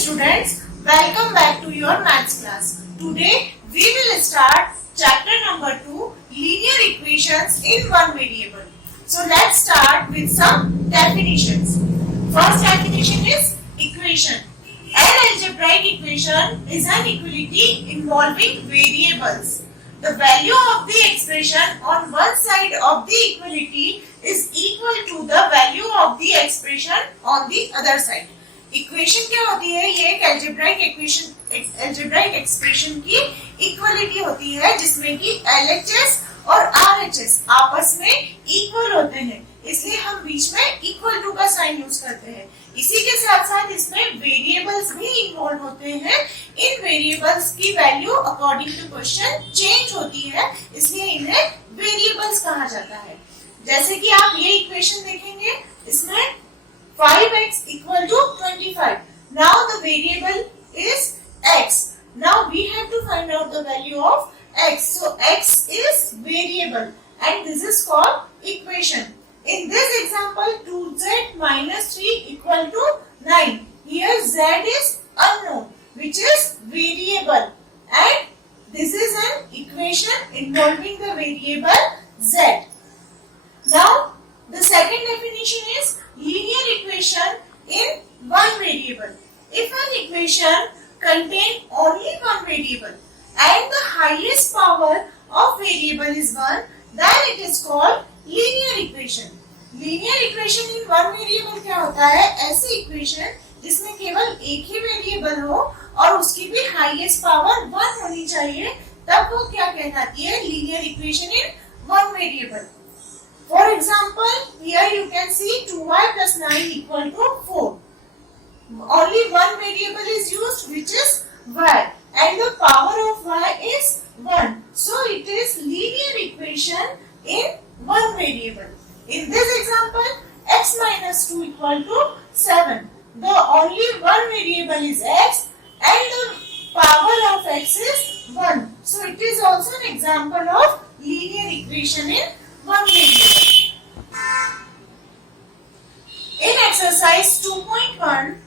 students, welcome back to your maths class. Today we will start chapter number 2, linear equations in one variable. So let's start with some definitions. First definition is equation. An algebraic equation is an equality involving variables. The value of the expression on one side of the equality is equal to the value of the expression on the other side. Equation क्या होती है? ये एक algebraic expression की equality होती है जिसमें कि LHS और RHS आपस में इक्वल होते हैं, इसलिए हम बीच में इक्वल टू का साइन यूज करते हैं. इसी के साथ साथ इसमें वेरिएबल्स भी इन्वॉल्व होते हैं. इन वेरिएबल्स की value according to question change होती है, इसलिए इन्हें वेरिएबल्स कहा जाता है. जैसे कि आप ये इक्वेशन देखेंगे, इसमें 5x equal to 25. Now the variable is x. Now we have to find out the value of x. So x is variable and this is called equation. In this example, 2z minus 3 equal to 9. Here z is unknown, which is variable, and this is an equation involving the variable z. Now the second definition is linear equation in one variable. If an equation contains only one variable and the highest power of variable is 1, then it is called linear equation. Linear equation in one variable क्या होता है? ऐसी equation जिसमें केवल एक ही variable हो और उसकी भी highest power 1 होनी चाहिए, तब वो क्या कहलाती है? linear equation in one variable. For example, here you can see 2y plus 9 equal to 4. Only one variable is used, which is y, and the power of y is 1. So it is linear equation in one variable. In this example, x minus 2 equal to 7. The only one variable is x, and the power of x is 1. So it is also an example of linear equation in one variable. In exercise 2.1,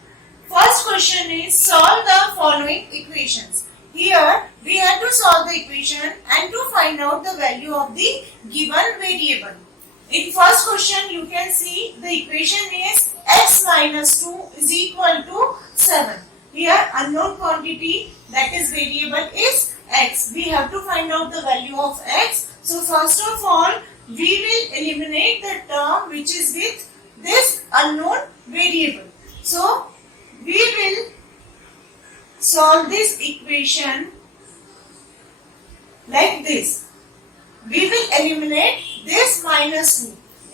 first question is solve the following equations. Here we have to solve the equation and to find out the value of the given variable. In first question you can see the equation is x minus 2 is equal to 7. Here unknown quantity, that is variable, is x. We have to find out the value of x. So first of all, we will eliminate the term which is with this unknown variable. So we will solve this equation like this. We will eliminate this minus 2.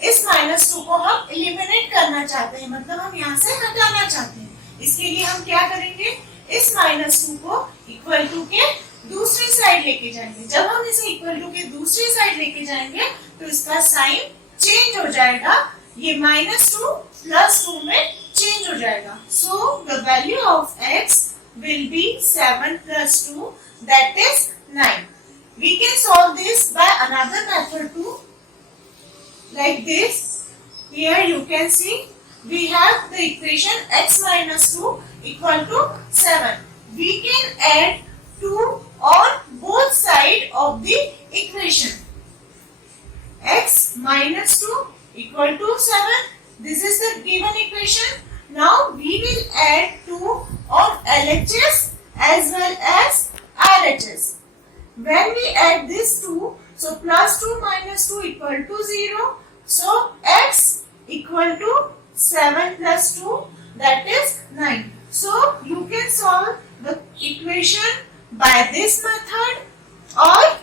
इस minus 2 को हम eliminate करना चाहते हैं, मतलब हम यहाँ से हटाना चाहते हैं. इसके लिए हम क्या करेंगे? इस minus 2 को equal to के दूसरी साइड लेके जाएंगे. जब हम इसे इक्वल टू के दूसरी साइड लेके जाएंगे तो इसका साइन चेंज हो जाएगा. ये -2 +2 में चेंज हो जाएगा. So the value of x will be 7 + 2, that is 9. We can solve this by another method too, like this. Here you can see we have the equation x minus 2 equal to 7. We can add 2 on both sides of the equation. X minus 2 equal to 7. This is the given equation. Now we will add 2 on LHS as well as RHS. When we add this 2, so +2 minus 2 equal to 0. So x equal to 7 plus 2, that is 9. So you can solve the equation by this method or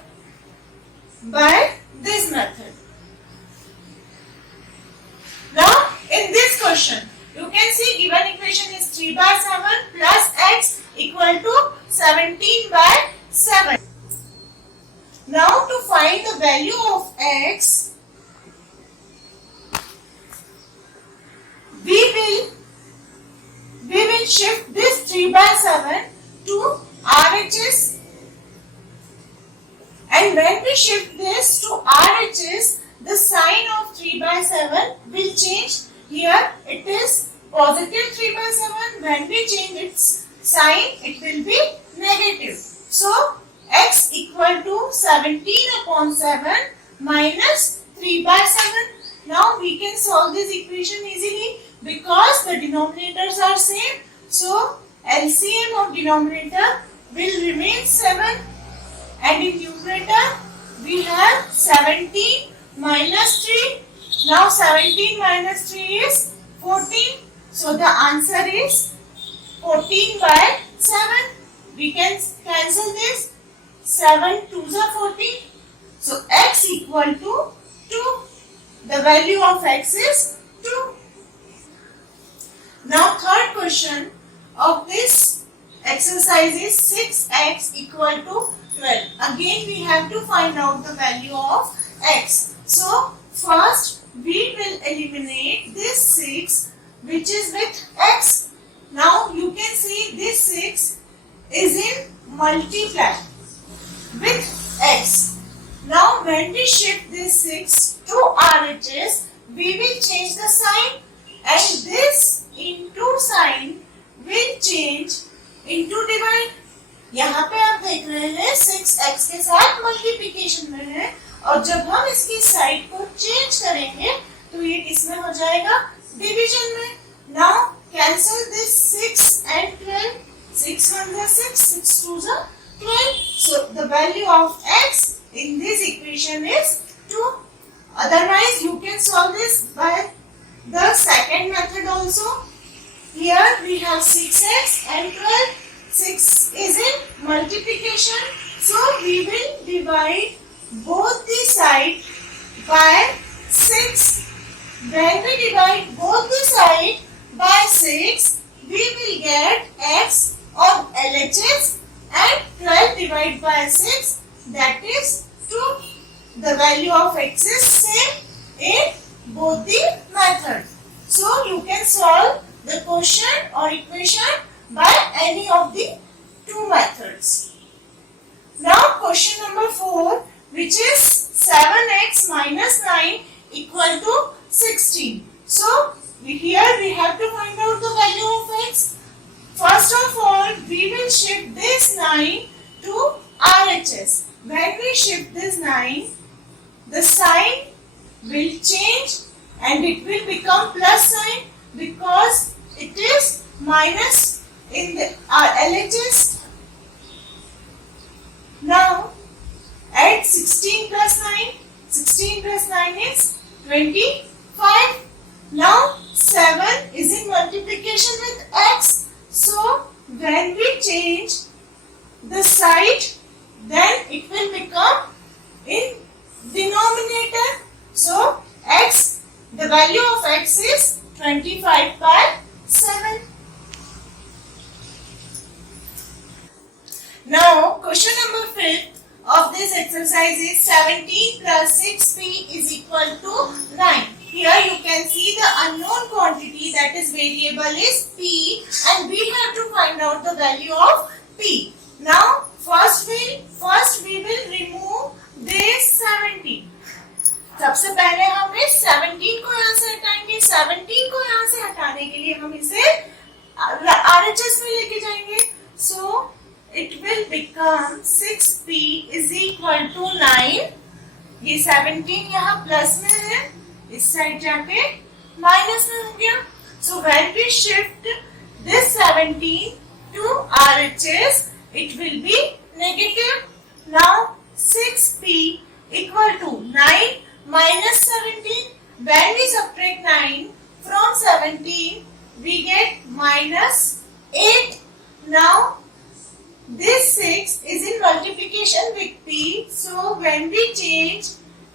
by this method. Now in this question you can see given equation is 3/7 plus x equal to 17/7. Now to find the value of x, we will shift this 3/7 to RHS, and when we shift this to RHS, the sign of 3/7 will change. Here it is positive 3/7. When we change its sign, it will be negative. So x equal to 17 upon 7 minus 3 by 7. Now we can solve this equation easily because the denominators are same. So LCM of denominator will remain 7 and in numerator we have 17 minus 3. Now 17 minus 3 is 14. So the answer is 14 by 7. We can cancel this. 7 2s are 14. So x equal to 2. The value of x is 2. Now third question of this exercise is 6x equal to 12. Again we have to find out the value of x. So first we will eliminate this 6 which is with x. Now you can see this 6 is in multiply with x. Now when we shift this 6 to RHS, we will change the sign and this into sign will change into divide. यहाँ पे आप देख रहे हैं 6x के साथ multiplication में है और जब हम इसकी साइड को चेंज करेंगे तो ये किसमें हो जाएगा? डिवीजन में. Now cancel this 6 and 12. 6 1s are 6, 6 2s are 12. So the value of x in this equation is 2. Otherwise you can solve this by the second method also. Here we have 6x and 12. 6 is in multiplication. So we will divide both the side by 6. When we divide both the side by 6, we will get x on LHS and 12 divided by 6, that is 2. The value of x is same in both the methods. So you can solve the question or equation by any of the two methods. Now question number 4, which is 7x minus 9 equal to 16. So here we have to find out the value of x. First of all, we will shift this 9 to RHS. When we shift this 9, the sign will change and it will become plus sign because it is minus in the LHS. Now add 16 plus 9. 16 plus 9 is 25. Now 7 is in multiplication with x. So when we change the side, then it will become in denominator. So x, the value of x is 25 by 7. Now question number 5 of this exercise is 17 plus 6p is equal to 9. Here you can see the unknown quantity, that is variable, is p and we have to find out the value of p. Now first we will remove this 17. सबसे पहले हम इस 17 को यहाँ से हटाएंगे. 17 को यहाँ से हटाने के लिए हम इसे RHS में लेके जाएंगे. So it will become 6p is equal to 9. ये 17 यहाँ प्लस में है, इस साइड जाके माइनस में हो गया. So when we shift this 17 to RHS, it will be negative. Now 6p equal to 9 minus 17. When we subtract 9 from 17, we get minus 8. Now this 6 is in multiplication with p. So when we change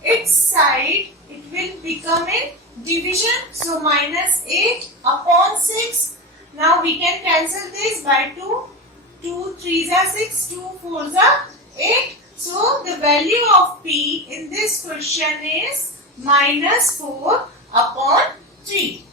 its side, it will become in division. So minus 8 upon 6. Now we can cancel this by 2. 2 3s are 6, 2 4s are 8. So the value of p in this question is minus 4 upon 3.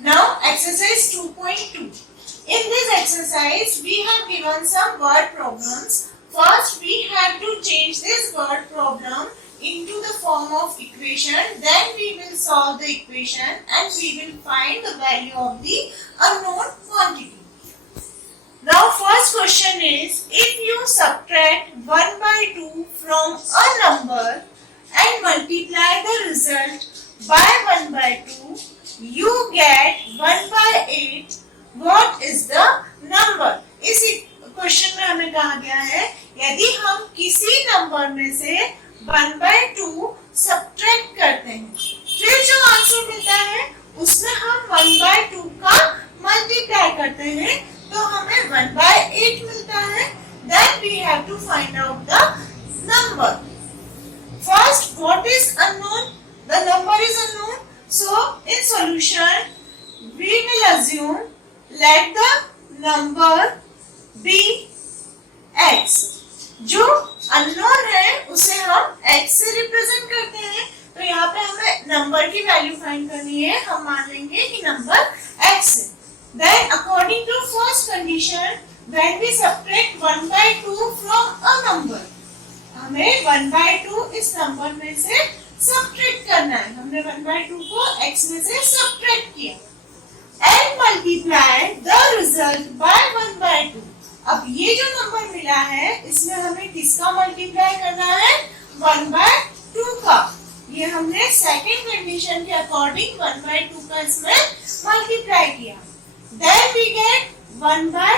Now exercise 2.2. In this exercise we have given some word problems. First we have to change this word problem into the form of equation, then we will solve the equation and we will find the value of the unknown quantity. Now first question is, if you subtract 1 by 2 from a number and multiply the result by 1 by 2, you get 1 by 8. What is the number? इस question में हमें कहा गया है यदि हम किसी number में से 1 by 2 सब्ट्रैक्ट करते हैं, फिर जो आंसर मिलता है उसमें हम 1 by 2 का मल्टीप्लाई करते हैं तो हमें 1 by 8 मिलता है. Then we have to find out the number. First, what is unknown? The number is unknown. So, in solution, we will assume let the number be x. जो unknown है उसे हम x से रिप्रेजेंट करते हैं. तो यहाँ पे हमें नंबर की वैल्यू फाइंड करनी है. हम मान लेंगे कि नंबर x है. Then according to first condition, when we subtract 1 by 2 from a number, हमें 1 by 2 इस नंबर में से सब्ट्रैक्ट करना है. हमने 1 by 2 को x में से सब्ट्रैक्ट किया and multiply the result by 1 by 2. अब ये जो नंबर मिला है इसमें हमें किसका मल्टीप्लाई करना है? 1 by 2 का. ये हमने सेकंड कंडीशन के अकॉर्डिंग 1 by 2 का इसमें मल्टीप्लाई किया. Then we get 1 by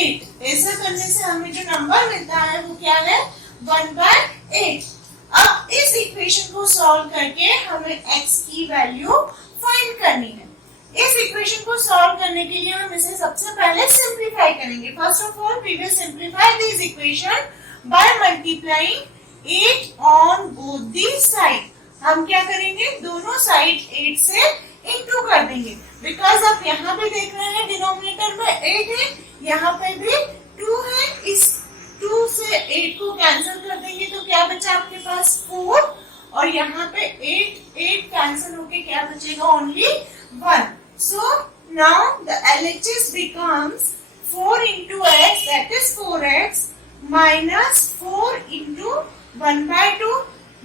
8. ऐसा करने से हमें जो नंबर मिलता है वो क्या है? 1 by 8. अब इस इक्वेशन को सॉल्व करके हमें x की वैल्यू फाइंड करनी है. इस इक्वेशन को सॉल्व करने के लिए हम इसे सबसे पहले सिंप्लीफाई करेंगे. First of all we will simplify this equation by multiplying 8 on both the side. हम क्या करेंगे? दोनों साइड 8 से इनटू कर देंगे. बिकॉज आप यहाँ पे देख रहे हैं डिनोमिनेटर में 8 है, यहाँ पे भी 2 है. इस 2 से 8 को कैंसिल कर देंगे तो क्या बचा आपके पास? 4. और यहाँ पे 8 कैंसिल होके क्या बचेगा? Only 1. So now the LHS becomes 4 into x, that is 4x minus 4 into 1 by 2.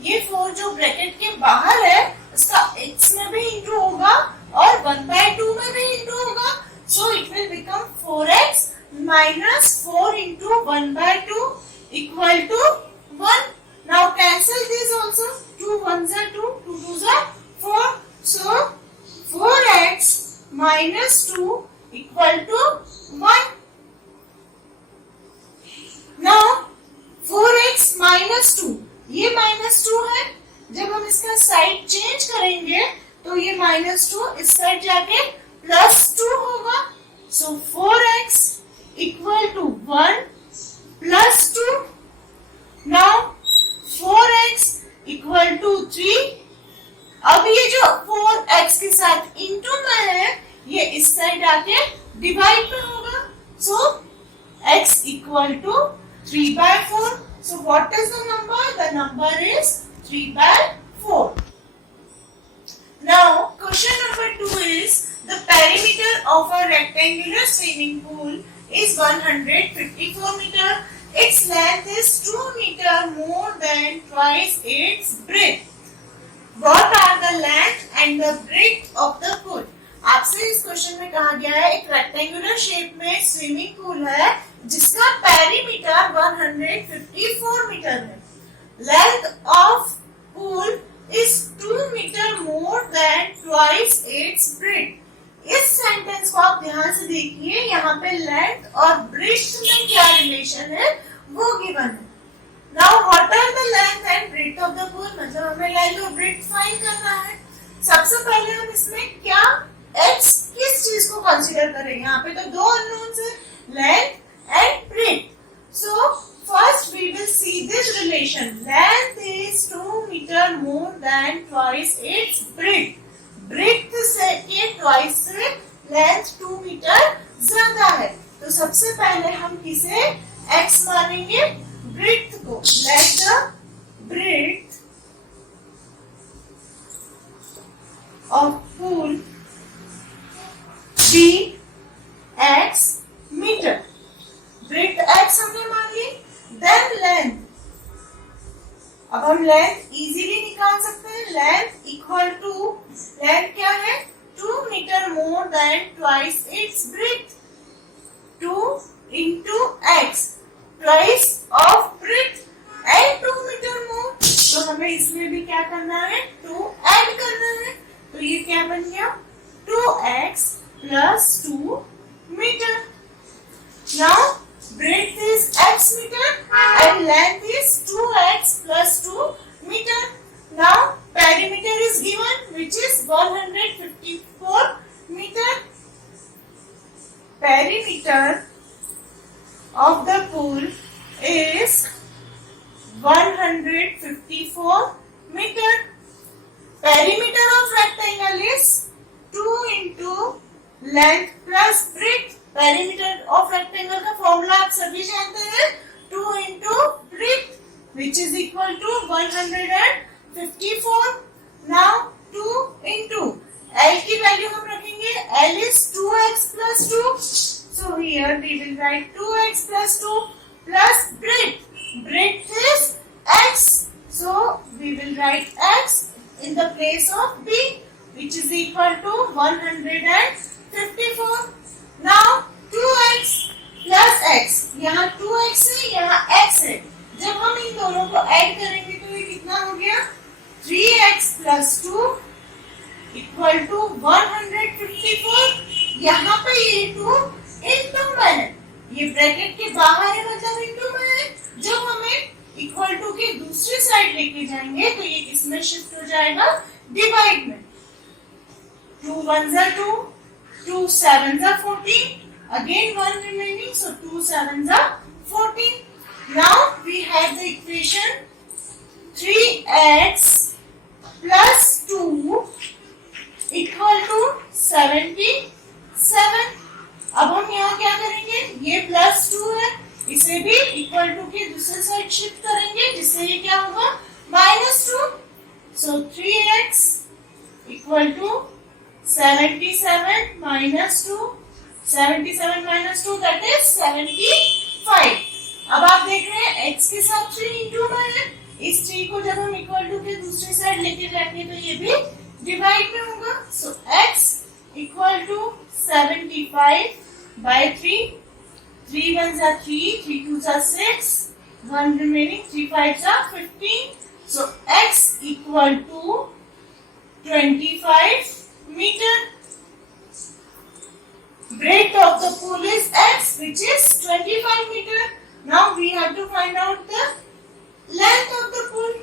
ये 4 जो ब्रैकेट के बाहर है उसका x में भी इंटू होगा और 1 by 2 में भी इंटू होगा. So it will become 4x minus 4 into 1 by 2 equal to 1. Now cancel this also. 2 1s are 2, 2 2s are 4. So 4x minus 2 equal to 1. Now 4x minus 2, ये minus 2 है. जब हम इसका साइड चेंज करेंगे तो ये -2 इस साइड जाके +2 होगा. So 4x equal to 1 plus 2. Now 4x equal to 3. अब ये जो 4x के साथ इंटू में है ये इस साइड आके डिवाइड में होगा. So x equal to 3 by 4. So what is the number? The number is 3 by 4. Now question number 2 is the perimeter of a rectangular swimming pool is 154 meter. Its length is 2 meter more than twice its breadth. What are the length and the breadth of the pool? आपसे इस question में कहा गया है एक rectangular shape में swimming pool है जिसका पेरीमीटर 154 मीटर है. Length of pool is 2 meter more than twice its breadth. इस सेंटेंस को आप ध्यान से देखिए. यहाँ पे लेंथ और ब्रेड्थ में क्या रिलेशन है वो गिवन है. Now what are the length and breadth of the pool? मतलब हमें लेंथ और ब्रेड्थ फाइंड करना है. सबसे पहले हम इसमें क्या x किस चीज को कंसीडर करेंगे? यहाँ पे तो दो अननोन्स है, length and breadth. So first we will see this relation. Length is 2 meter more than twice its breadth. Breadth से के twice से length 2 meter ज्यादा है. तो सबसे पहले हम किसे x मानेंगे? breadth को. Let the breadth of pool be x meter. Breadth x हमने मान ली. Then length. अब हम length easily length equal to, length क्या है 2 meter more than twice its breadth. 2 into x twice of breadth and 2 meter more. तो हमें इसमें भी क्या करना है 2 ऐड करना है. तो ये क्या बन गया 2x plus 2 meter. Now breadth is x meter and length is 2x plus 2 meter. Now perimeter is given, which is 154 meter. Perimeter of the pool is 154 meter. Perimeter of rectangle is 2 into length plus breadth. Perimeter of rectangle का formula आप सभी जानते हैं 2 into breadth, which is equal to 154. Now 2 into L की value हम रखेंगे, L is 2x plus 2. So here we will write 2x plus 2 plus breadth. Breadth is x. So we will write x in the place of b, which is equal to 154. Now 2x plus x, यहाँ 2x है, यहाँ x है. जब हम इन दोनों को add करेंगे तो ये कितना हो गया 3x plus 2 equal to 154. यहाँ पे ये 2 इनटू में है, ये ब्रैकेट के बाहर है मतलब इनटू में है. जब हमें इक्वल टू के दूसरी साइड लेके जाएंगे तो ये किसमें शिफ्ट हो जाएगा डिवाइड में. 2 1s are 2, 2 7s are 14, again 1 remaining, so 2 7s are 14. Now we have the equation 3x plus 2 equal to 77. अब हम यहाँ क्या करेंगे, ये प्लस 2 है, इसे भी इक्वल टू के दूसरे साइड शिफ्ट करेंगे, जिससे ये क्या होगा -2. So 3x equal to 77 minus 2. 77 minus 2 that is 75. अब आप देख रहे हैं x के साथ 3 इंटू में है. इस 3 को जब हम इक्वल टू के दूसरी साइड लेके जाएंगे तो ये भी डिवाइड में होगा. So x equal to 75 by 3. 3 1s are 3, 3 2s are 6, 1 remaining, 3 5s are 15. So x equal to 25 meter. Breadth of the pool is x, which is 25 meter. Now we have to find out the length of the pool,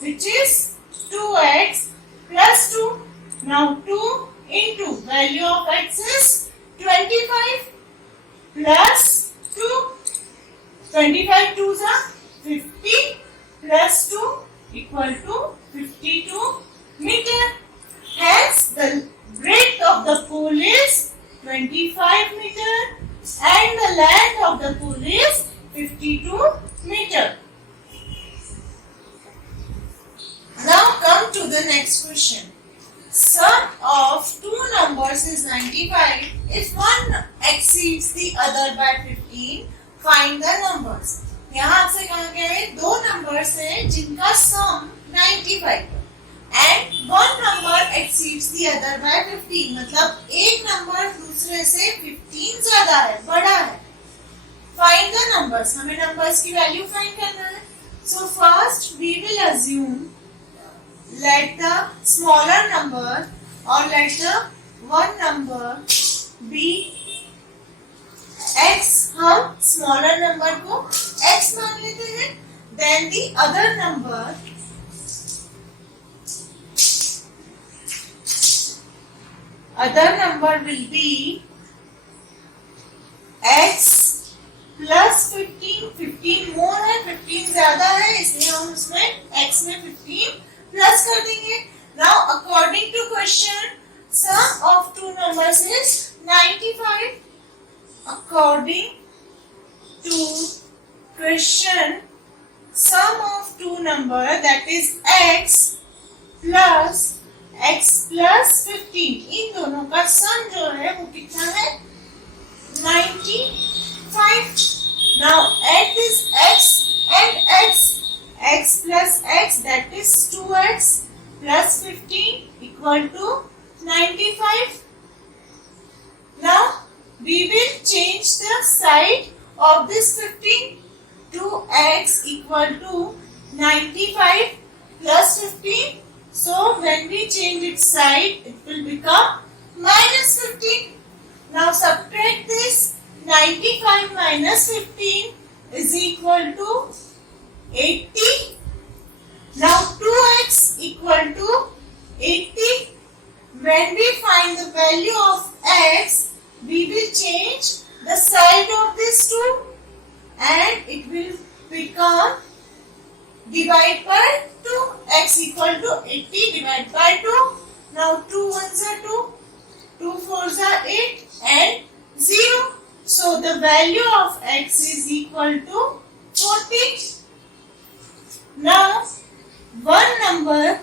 which is 2x plus 2. Now 2 into value of x is 25 plus 2. 25 2s are 50 plus 2 equal to 52 meter. Hence the breadth of the pool is 25 meter and the length of the pool is 52 meter. Now come to the next question. Sum of two numbers is 95. If one exceeds the other by 15, find the numbers. यहाँ आपसे कहा गया है दो numbers हैं जिनका सम 95 है and one number exceeds the other by 15. मतलब एक नंबर दूसरे से 15 ज्यादा है, बड़ा है. Find the numbers. हमें numbers की वैल्यू फाइंड करना है. So first we will assume let the smaller number or let the one number be x. हम smaller number को x मान लेते हैं. Then the other number will be x plus 15. 15 more है, 15 ज्यादा है, इसलिए हम उसमें x में 15 प्लस कर देंगे. Now according to question, sum of two numbers is 95. According to question, sum of two number that is x plus 15. इन दोनों का सम जो है वो कितना है 95. Now add this x and x plus x that is 2x plus 15 equal to 95. Now we will change the side of this 15 to x equal to 95 plus 15. So when we change its side, it will become minus 15. Now subtract this. 95 minus 15 is equal to 80. Now 2x equal to 80. When we find the value of x, we will change the side of this 2 and it will become divide by 2. X equal to 80 divided by 2. Now 2 ones are 2, 2 fours are 8 and 0. So the value of x is equal to 40. Now one number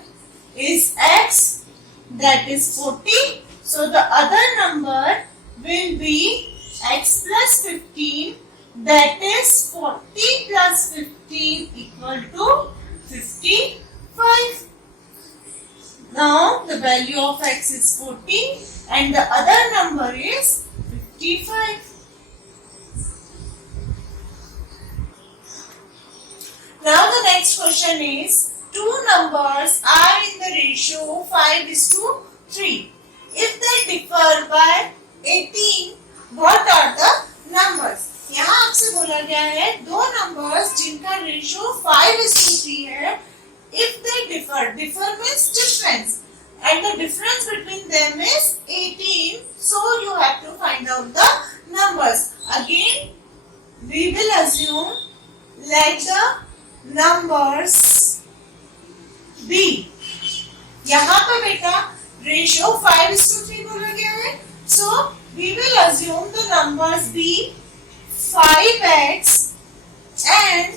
is x, that is 40. So the other number will be x plus 15, that is 40 plus 15 equal to 55. Now the value of x is 40 and the other number is 55. Now the next question is, two numbers are in the ratio 5:3. If they differ by 18, what are the numbers? यहाँ आपसे बोला गया है दो numbers जिनका ratio 5:3 है. If they differ means difference, and the difference between them is 18. So you have to find out the numbers. Again, we will assume let the numbers be. यहाँ पे बेटा रेशियो 5:3 बोला गया है. So we will assume the numbers be 5x and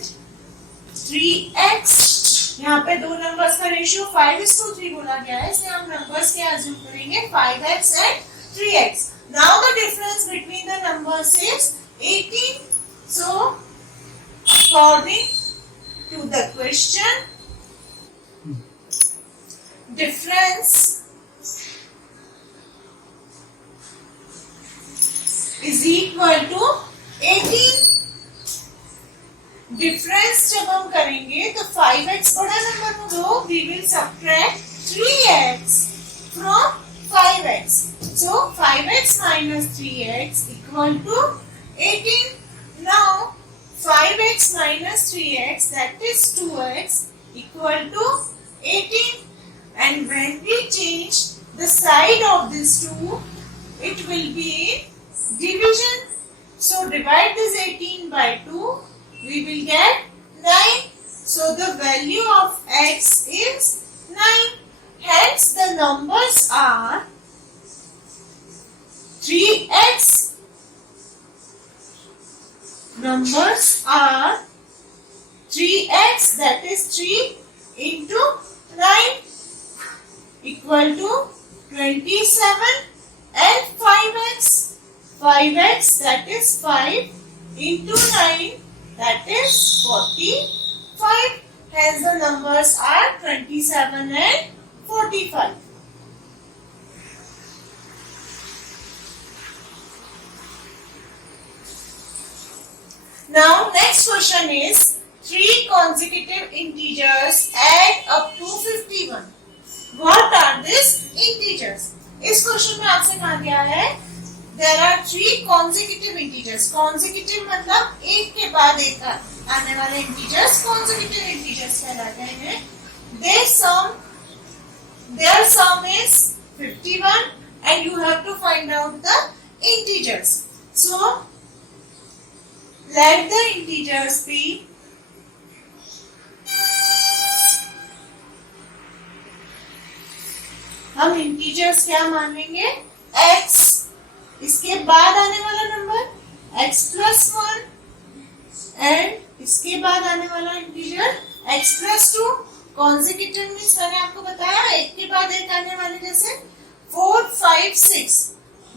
3x. यहाँ पे दो numbers का रेशियो 5:3 बोला गया है, इसलिए हम नंबर्स क्या अज्यूम करेंगे 5x and 3x. Now the difference between the numbers is 18. So according to the question, difference is equal to 18. Difference जब हम करेंगे तो 5x बड़ा नंबर को दो, we will subtract 3x from 5x. So 5x minus 3x equal to 18. Now 5x minus 3x, that is 2x, equal to 18. And when we change the side of this 2, it will be division. So divide this 18 by 2, we will get 9. So the value of x is 9. Hence the numbers are 3x. Numbers are 3x, that is 3 into 9 equal to 27, and 5x. 5x, that is 5 into 9, that is 45. Hence the numbers are 27 and 45. Now next question is, three consecutive integers add up to 51. What are these integers? इस question में आपसे कहा गया है there are three consecutive integers. Consecutive मतलब एक के बाद एक आने वाले integers consecutive integers कहलाते हैं. Their sum is 51 and you have to find out the integers. So let the integers be हम इंटीजर्स क्या मानेंगे x, इसके बाद आने वाला नंबर x plus 1 एंड इसके बाद आने वाला integer x plus 2. Consecutive means मैंने आपको बताया एक के बाद एक आने वाले, जैसे 4, 5, 6.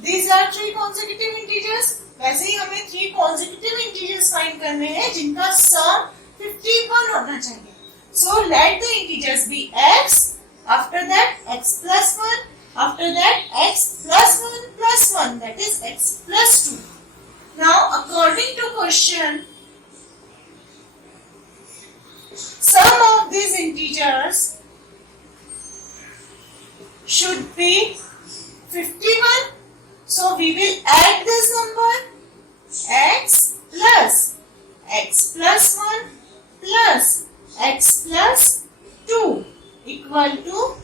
These are three consecutive integers. वैसे ही हमें three consecutive integers फाइंड करने हैं जिनका सम 51 होना चाहिए. So let the integers be x. After x plus 1. After that, x plus 1 plus 1, that is x plus 2. Now, according to question, sum of these integers should be 51. So, we will add this number x plus 1 plus x plus 2 equal to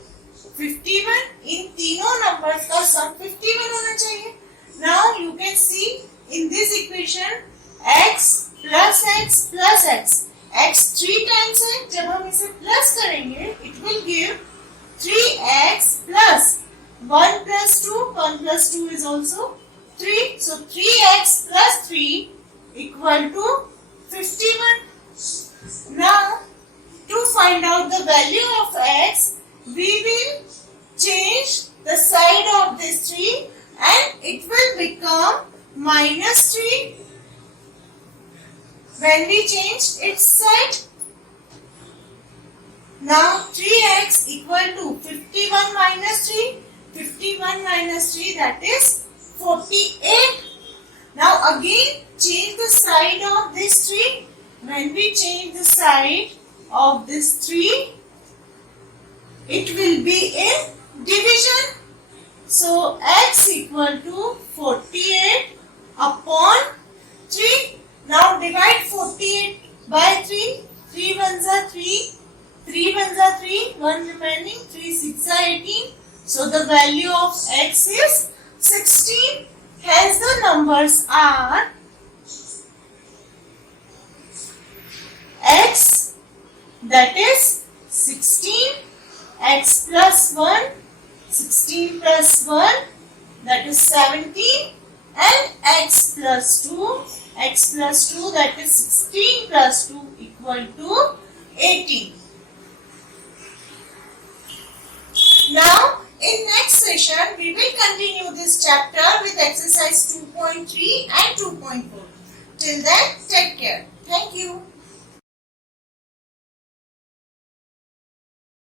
51. इन तीनों numbers का सम 51 होना चाहिए. Now you can see in this equation x plus x x 3 times है. जब हम इसे plus करेंगे it will give 3x plus 1 plus 2. 1 plus 2 is also 3. So 3x plus 3 equal to 51. Now to find out the value of x, we will change the side of this 3 and it will become minus 3 when we change its side. Now 3x equal to 51 minus 3. 51 minus 3, that is 48. Now again change the side of this 3. When we change the side of this 3, it will be in division. So x equal to 48 upon 3. Now divide 48 by 3. 3 ones are 3. 3 ones are 3. 1 remaining. 3 6 are 18. So the value of x is 16. Hence the numbers are x, that is 16, x plus 1, 16 plus 1, that is 17, and x plus 2, that is 16 plus 2 equal to 18. Now in next session we will continue this chapter with exercise 2.3 and 2.4. Till then, take care. Thank you.